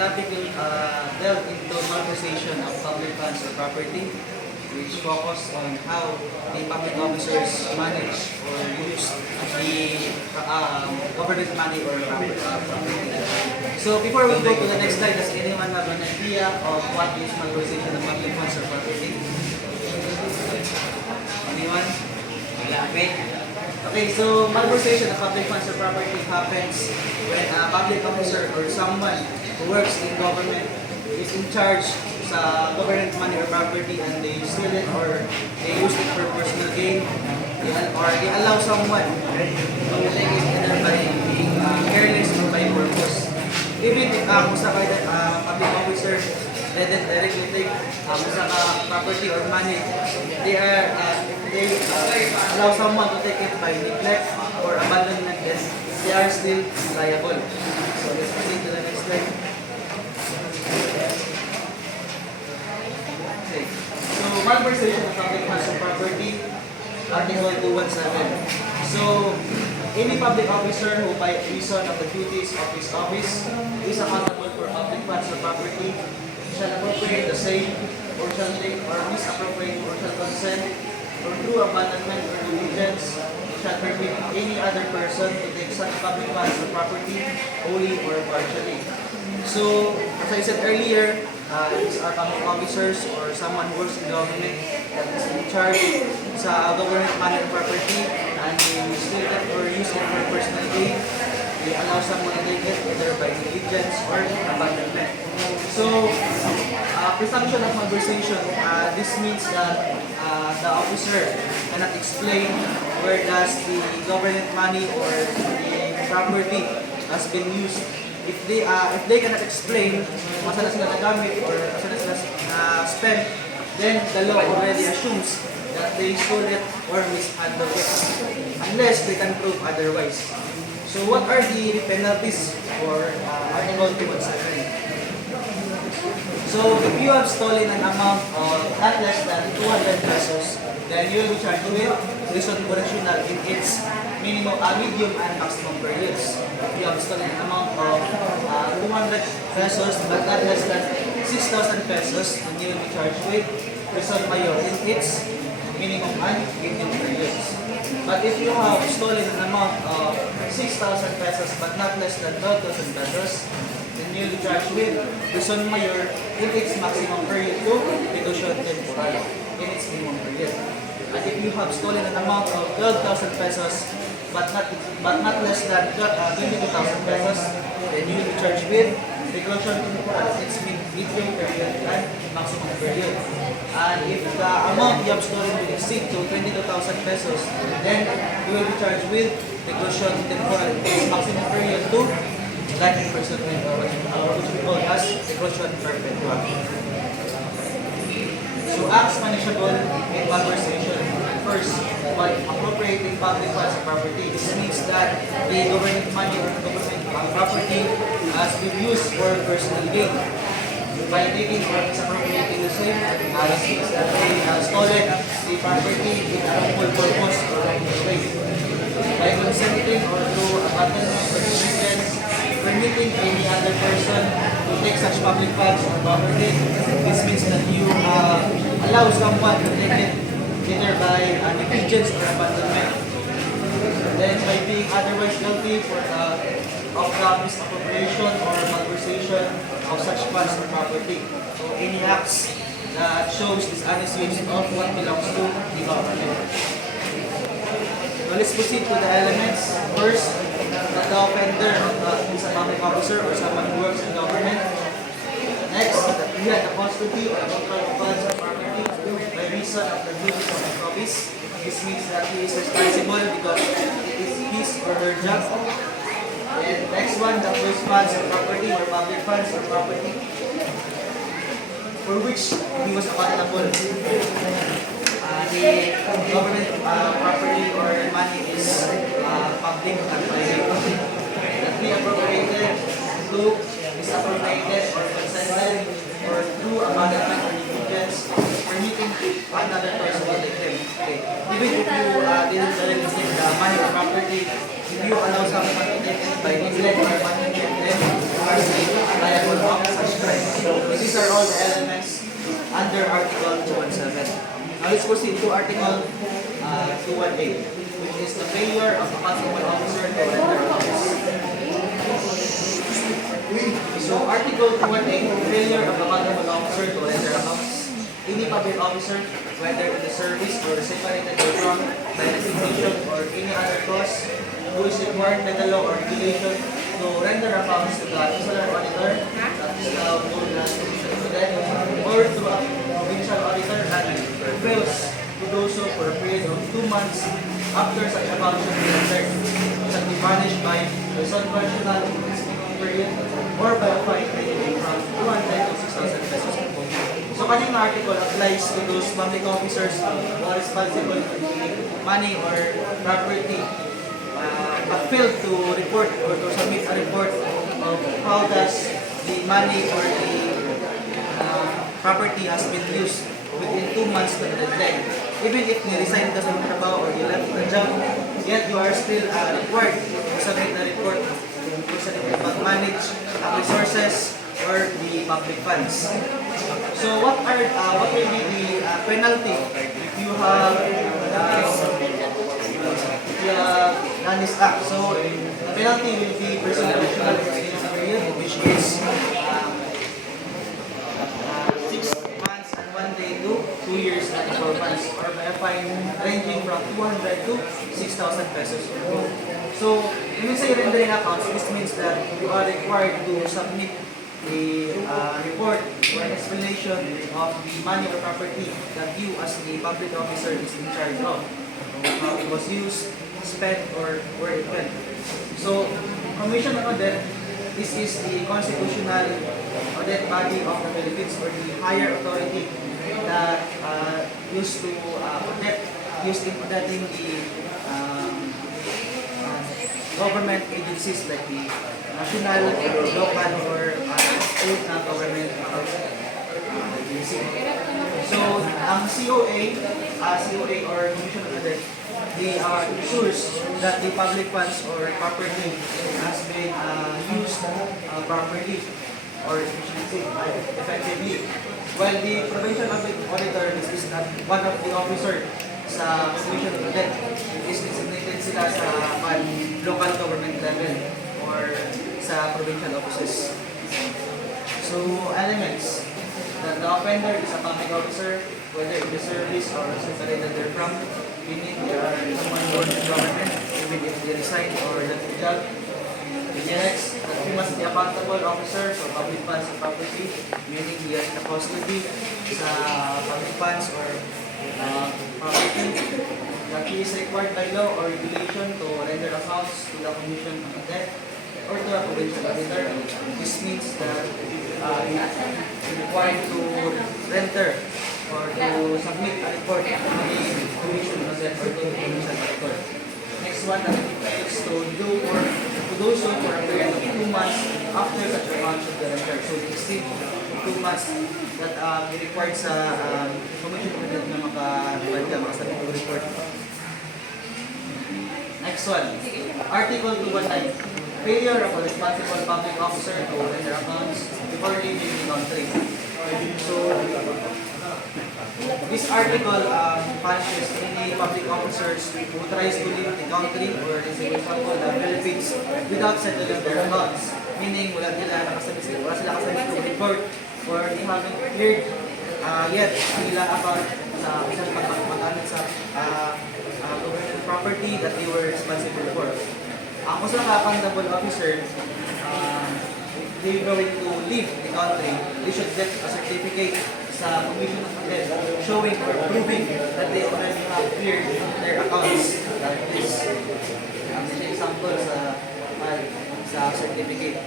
topic will delve into conversation of public funds or property, which focus on how the public officers manage or use the government money or property. So before we go to the next slide, does anyone have an idea of what is conversation of public funds or property? Anyone? Okay, so malversation of public funds or property happens when a public officer or someone who works in government is in charge sa government money or property and they steal it or they use it for personal gain or they allow someone to take it either by being careless or by purpose. Even if kung sa public officer directly take sa property or money, they allow someone to take it by neglect or abandonment, then they are still liable. So let's proceed to the next slide. Okay. So malversation of public funds or property, Article 217. So any public officer who by reason of the duties of his office is accountable for public funds or property shall appropriate the same or shall take or misappropriate or shall consent or through abandonment or negligence shall permit any other person to take such public funds or property wholly or partially. So, as I said earlier, these are public officers or someone who works in government that is in charge sa government money or property and they steal it or use it for personal gain. They allow someone to take it either by negligence or abandonment. So, presumption of malversation, this means that the officer cannot explain where does the government money or the property has been used. If they cannot explain kung saan sila nagamit or saan sila spent, then the law already assumes that they stole it or mishandled it, unless they can prove otherwise. So what are the penalties for Article 217? So if you have stolen an amount of not less than 200 pesos, then you will be charged with prison correctional in its medium and maximum periods. If you have stolen an amount of 200 pesos but not less than 6,000 pesos, then you will be charged with prison mayor in its minimum and medium periods. But if you have stolen an amount of 6,000 pesos but not less than 12,000 pesos, then you will be charged with prison mayor in its maximum period to reclusion temporal in its minimum period. And if you have stolen an amount of 12,000 pesos but not less than 22,000 pesos, then you will be charged with reclusion temporal in its medium period and maximum period. And if the amount you have stolen will exceed to 22,000 pesos, then you will be charged with reclusion temporal in its maximum period to life imprisonment, which we call as reclusion perpetua. So acts punishable in malversation. First, by appropriating public funds and property. This means that the government money or government property has been used for personal gain. By taking or misappropriating the same, this means that they stolen the property with a wrongful purpose or wrongful way. By consenting or through abandonment or negligence, permitting any other person to take such public funds or property, this means that you allow someone to take it either by negligence or abandonment. Then by being otherwise guilty for of the misappropriation or malversation of such funds or property. So any acts that shows dishonest use of what belongs to the government. So let's proceed to the elements. First, that the offender is a public officer or someone who works in government. Next, that he had the custody or control of funds or property by reason of the duties of his office. This means that he is responsible because it is his or her job. And next one, that those funds or property or public funds or property for which he was accountable. The government property or money is public and private. That be appropriated to misappropriated or consented or through abandonment or negligence, permitting another person to take them. Okay. Even if you didn't directly take the money or property, you you allow someone to take it by neglect or management, then you are still liable of such crime. So these are all the elements under Article 217. Now let's proceed to Article 218, which is the failure of a accountable officer to render office. So Article 218, failure of a accountable officer to render accounts. Any public officer, whether in the service or separated from by resignation or any other cause, who is required by the law or regulation to render accounts to the titular auditor, that is the commission to them, or to a provincial auditor, and fails to do so for a period of 2 months after such account should be rendered, shall be punished by the subventional period or by a fine ranging from 200 to 6,000 pesos. So kaning article applies to those public officers who are responsible for money or property but failed to report or to submit a report of how does the money or the property has been used within 2 months to the deadline. Even if you resign ka sa trabaho or you left the job, yet you are still required to submit a report kung saan ito pag-manage ang resources or the public funds. So what will be the penalty if you have done this act? So the penalty will be personal residence period, which is 6 months and 1 day to 2 years and 4 months, or by a fine ranging from 200 to 6,000 pesos. So when we say rendering accounts, this means that you are required to submit the report or an explanation of the money or property that you as the public officer is in charge of. How it was used, spent, or where it went. So, Commission on Audit, this is the constitutional audit body of the Philippines, or the higher authority that used to used in auditing the government agencies like the national, local, or state government agency. So, ang COA or Commission on Audit, they ensures that the public funds or property has been used properly or effectively. While the provincial auditor, this is not one of the officers sa Commission on Audit, is designated sila sa local government level or sa provincial offices. So, elements that the offender is a public officer, whether in the service or separated therefrom, meaning they are someone born in government, even if they resign or left the job. Next, that he must be accountable officer for public funds and property, meaning he has the custody sa public funds or property. That he is required by law or regulation to render accounts to the Commission on Audit or to a provincial auditor. This means that he is required to render or to submit a report to the Commission on Audit or to the provincial auditor. Next one, that he fails to do so for a period of 2 months after such account should be rendered. So it exceeds 2 months that be required sa Commission on Audit na makasabit ng report. Next one, Article 219, failure of a responsible public officer to render accounts before leaving the country. So, this article punishes any public officers who tries to leave the country or, for example, the Philippines without settling their accounts. Meaning, wala sila nakasabit to report or they haven't cleared yet nila about sa isang pagpapagamit sa government property that they were responsible for. Ang sa accountable officer, they're going to leave the country, they should get a certificate sa Commission on Audit showing or proving that they already have cleared their accounts. That is, example sa certificate.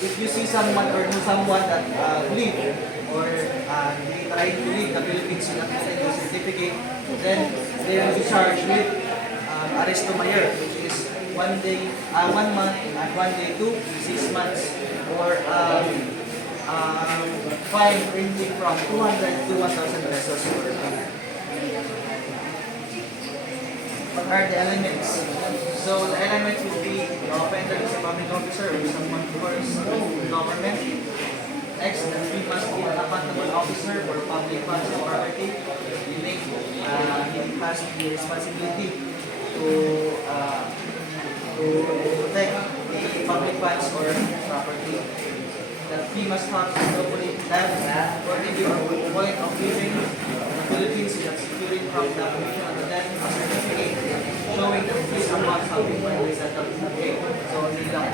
If you see someone or know someone that leave or they try to leave the Philippines without getting the certificate, then they will be charged with arresto mayor, which is 1 month and 1 day to 6 months, or fine ranging from 200 to 1,000 pesos. What are the elements? So the elements will be the offender is a public officer or someone who works in government. Next, he must be an accountable officer for public funds and property. Meaning, he has the responsibility to protect the public funds or property. That he must have suitable land or maybe a point of living in the Philippines that securing from the Commission on the Land a certificate showing that this amount have been finally settled. Okay, so hindi lang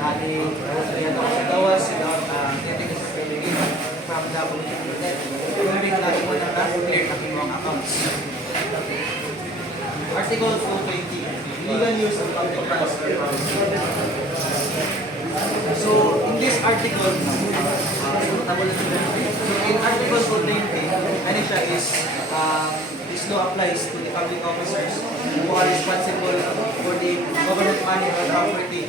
dawas without getting a certificate from the Commission on the Land. Pwede na lagi mo na clear na kinuwang accounts. Article 220, legal use of public transfer. So, in this article, in Article 220, ano siya is, this law applies to the public officers who are responsible for the government money or property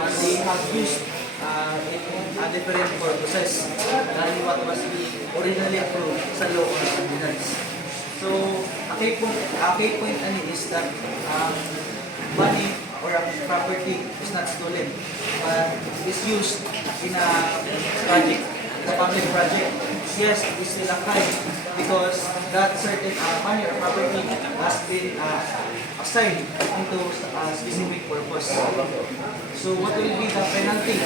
as they have used in different purposes than what was originally approved sa law of ordinance. So, a key point ani is that money or a property is not stolen, but is used in a project, in a public project. Yes, it is still a crime because that certain money or property has been assigned into a specific purpose. So, what will be the penalty?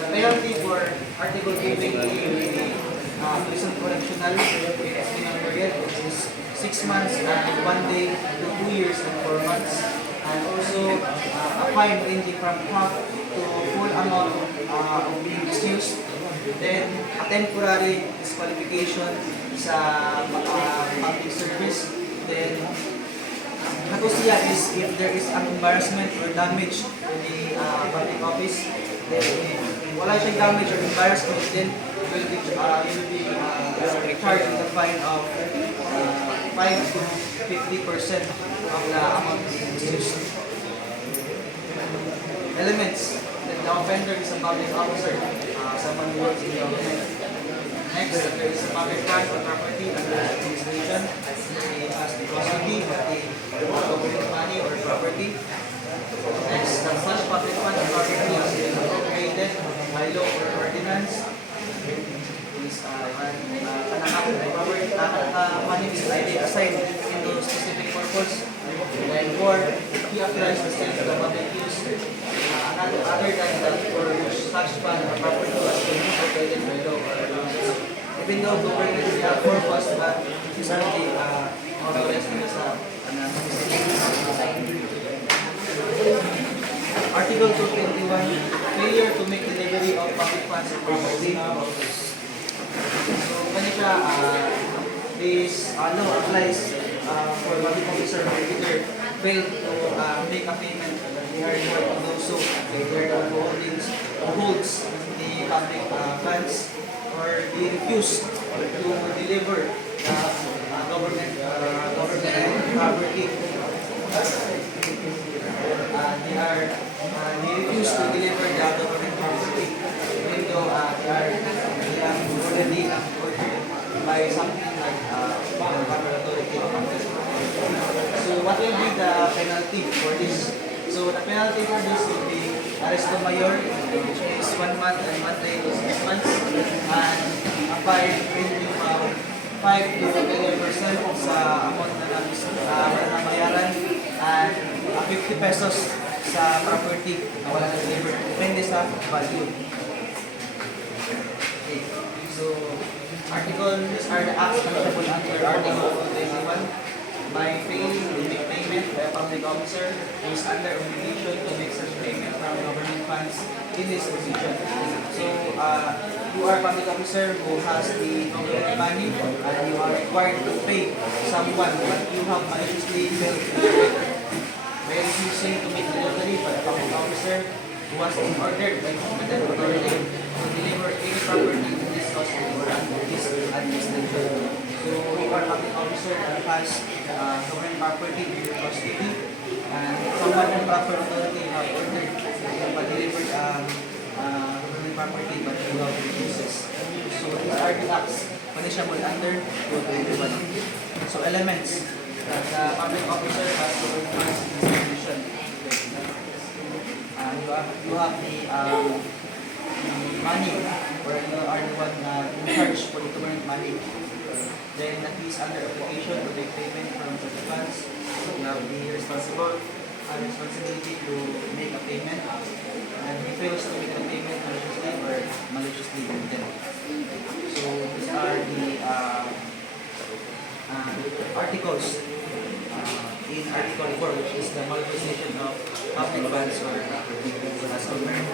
The penalty for Article 220 will be prison correctional period, which is 6 months and 1 day to 2 years and 4 months. And also a fine ranging from half to full amount of being misused. Then a temporary disqualification sa public service. Then katusiya is if there is an embarrassment or damage to the public office, then if wala siyang damage or embarrassment, then you will be charged with a fine of 5 to 50% of the amount being misused. Elements. The offender is a public officer, someone who works in government. Next, there is a public fund or property under administration. He has the custody of the government money or property. Next, the such public fund or property has been appropriated by law or ordinance. Is money is either assigned into specific purpose. Then, or he applies the same to the public use. Other than that, for which such fund or property was appropriated by law or ordinance. Even though government will have purpose, but it's only authorized in sa Article 221, failure to make delivery of public funds and property. So, kanina this law applies for public officer who either fail to make a payment that they are required to do so, either who holds the public funds, or they refuse to deliver government property. They refuse to deliver the government property, even though they are already ordered by something like the government authority. So what will be the penalty for this? So the penalty for this will be arresto mayor, which is 1 month and 1 day to 6 months, and a fine ranging from 5 to 10% sa amount na bayaran, and 50 pesos sa property na wala na delivered. Depende sa value. Okay. So, these are the acts punishable under Article 221. By failing to make payment by a public officer who is under obligation to make such payment from government funds in this position. So, you are a public officer who has the government money and you are required to pay someone but you have maliciously failed to do it. By refusing to make delivery by a public officer who was ordered by competent authority to deliver any property in this custody or under his administration. So, you are a public officer that has government property in your custody, and someone in proper authority have ordered to deliver government property but you have refuses. So, these are the acts punishable under 221. So, elements. that the public officer has to earn funds in institution. You have the money, or you are the one in charge for the government money. Then that is under application to make payment from such funds. You have the responsibility to make a payment. And he fails to make a payment maliciously or maliciously committed. So these are the articles in Article 4, which is the malversation of public funds or as government.